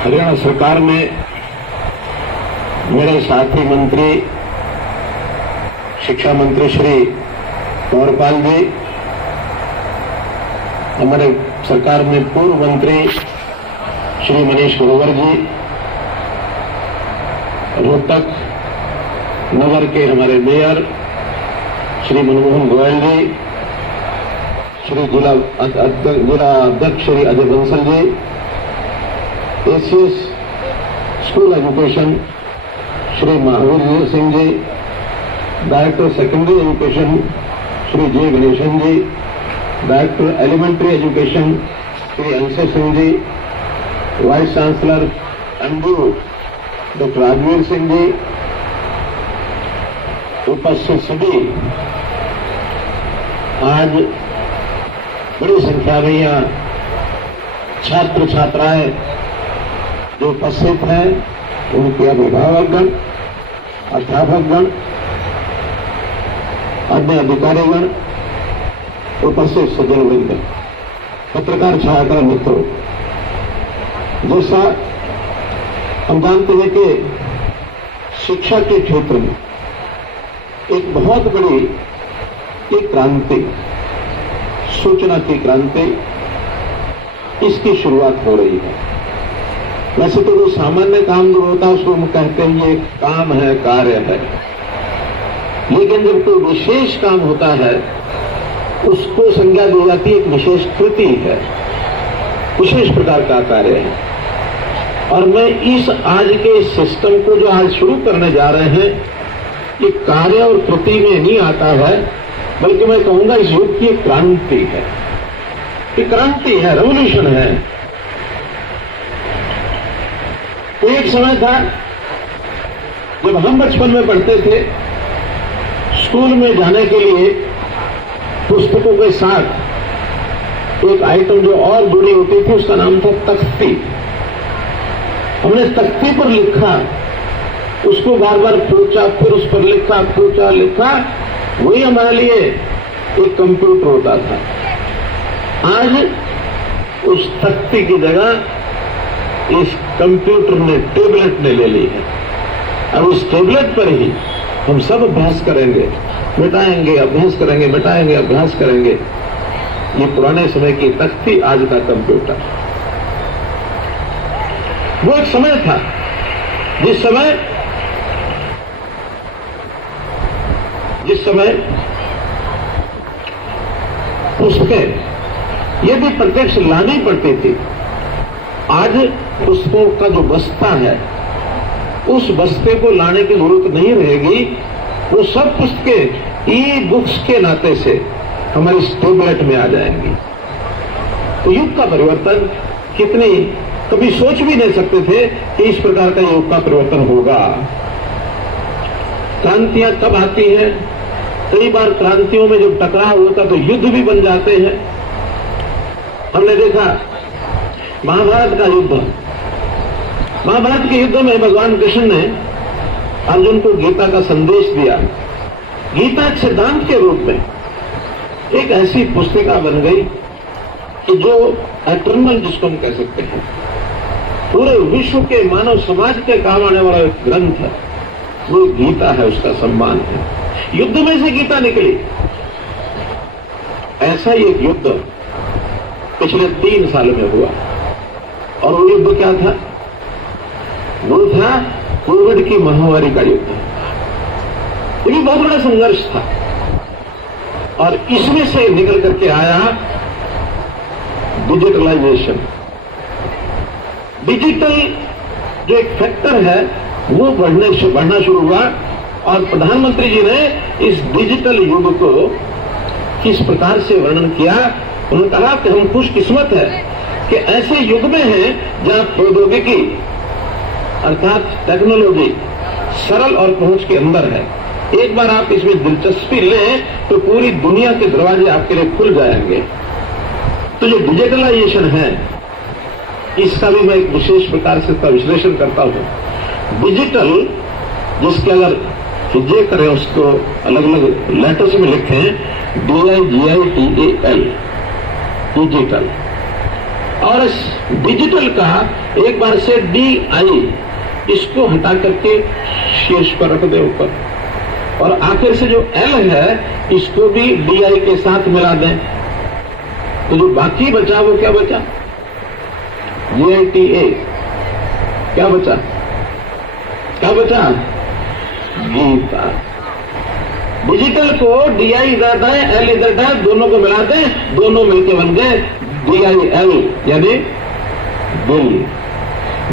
हरियाणा सरकार में मेरे साथी मंत्री शिक्षा मंत्री श्री कंवरपाल जी, हमारे सरकार में पूर्व मंत्री श्री मनीष ग्रोवर जी, रोहतक नगर के हमारे मेयर श्री मनमोहन गोयल जी, श्री जिला अध्यक्ष Shri Ajay Bansal ji, ACS school education Shri Mahavir Singh ji, director secondary education Shri J Ganesan ji, director elementary education Shri Anshu Singh ji, vice chancellor MDU doctor Rajvir Singh ji, उपस्थित सभी आज बड़ी संख्या में यहाँ छात्र छात्राएं जो उपस्थित हैं, उनके अभिभावकगण, अध्यापकगण, अन्य अधिकारीगण, उपस्थित सज्जनवृंद, पत्रकार छायाकार मित्रों, जैसा हम जानते हैं कि शिक्षा के क्षेत्र में एक बहुत बड़ी एक क्रांति, सूचना की क्रांति, इसकी शुरुआत हो रही है। वैसे तो वो सामान्य काम जो होता है उसको हम कहते हैं ये काम है, कार्य है, लेकिन जब कोई विशेष काम होता है उसको संज्ञा दी जाती है, एक विशेष कृति है, विशेष प्रकार का कार्य है। और मैं इस आज के सिस्टम को जो आज शुरू करने जा रहे हैं, ये कार्य और कृति में नहीं आता है, बल्कि मैं कहूंगा इस युग की एक क्रांति है, एक क्रांति है, रेवोल्यूशन है। तो एक समय था जब हम बचपन में पढ़ते थे, स्कूल में जाने के लिए पुस्तकों के साथ एक आइटम जो और जुड़ी होती थी, उसका नाम था तख्ती। हमने तख्ती पर लिखा, उसको बार बार पूछा, फिर उस पर लिखा, पूछा, लिखा, वही हमारे लिए एक कंप्यूटर होता था। आज उस तख्ती की जगह इस कंप्यूटर ने, टेबलेट ने ले ली है। अब उस टेबलेट पर ही हम सब अभ्यास करेंगे, मिटाएंगे, अभ्यास करेंगे, मिटाएंगे, अभ्यास करेंगे। ये पुराने समय की तख्ती, आज का कंप्यूटर। वो एक समय था जिस समय पुस्तकें ये भी प्रत्यक्ष लानी पड़ती थी। आज पुस्तकों का जो बस्ता है, उस बस्ते को लाने की जरूरत नहीं रहेगी। वो सब पुस्तकें ई बुक्स के नाते से हमारी टेबलेट में आ जाएंगी। तो युग का परिवर्तन कितनी, कभी सोच भी नहीं सकते थे कि इस प्रकार का युग का परिवर्तन होगा। क्रांतियां कब आती हैं? कई बार क्रांतियों में जब टकराव होता तो युद्ध भी बन जाते हैं। हमने देखा महाभारत का युद्ध, महाभारत के युद्ध में भगवान कृष्ण ने अर्जुन को गीता का संदेश दिया। गीता एक सिद्धांत के रूप में एक ऐसी पुस्तिका बन गई कि जो एटर्नल, जिसको हम कह सकते हैं, पूरे विश्व के मानव समाज के काम आने वाला एक ग्रंथ है, वो गीता है, उसका सम्मान है। युद्ध में से गीता निकली। ऐसा ही एक युद्ध पिछले 3 साल में हुआ, और वो युद्ध क्या था? वो था कोविड की महामारी का युद्ध। ये भी बहुत बड़ा संघर्ष था, और इसमें से निकल करके आया डिजिटलाइजेशन। डिजिटल जो एक फैक्टर है वो बढ़ना शुरू हुआ, और प्रधानमंत्री जी ने इस डिजिटल युग को किस प्रकार से वर्णन किया। उन्होंने कहा कि हम खुशकिस्मत है कि ऐसे युग में हैं जहां प्रौद्योगिकी अर्थात टेक्नोलॉजी सरल और पहुंच के अंदर है। एक बार आप इसमें दिलचस्पी लें तो पूरी दुनिया के दरवाजे आपके लिए खुल जाएंगे। तो जो डिजिटलाइजेशन है, इसका भी मैं एक विशेष प्रकार से इसका विश्लेषण करता हूं। डिजिटल, जिसके अगर हिज्जे करें, उसको अलग अलग लेटर्स में लिखें, DIGITAL, डिजिटल। और इस डिजिटल का एक बार से DI इसको हटा करके शीर्ष पर रख दे ऊपर, और आखिर से जो L है इसको भी DI के साथ मिला दें, तो जो बाकी बचा वो क्या बचा? GITA। क्या बचा? क्या बचा? गीता। डिजिटल को DI इधर है, L इधर है, दोनों को मिला दें, दोनों मिलके बन गए DIL यानी दिल।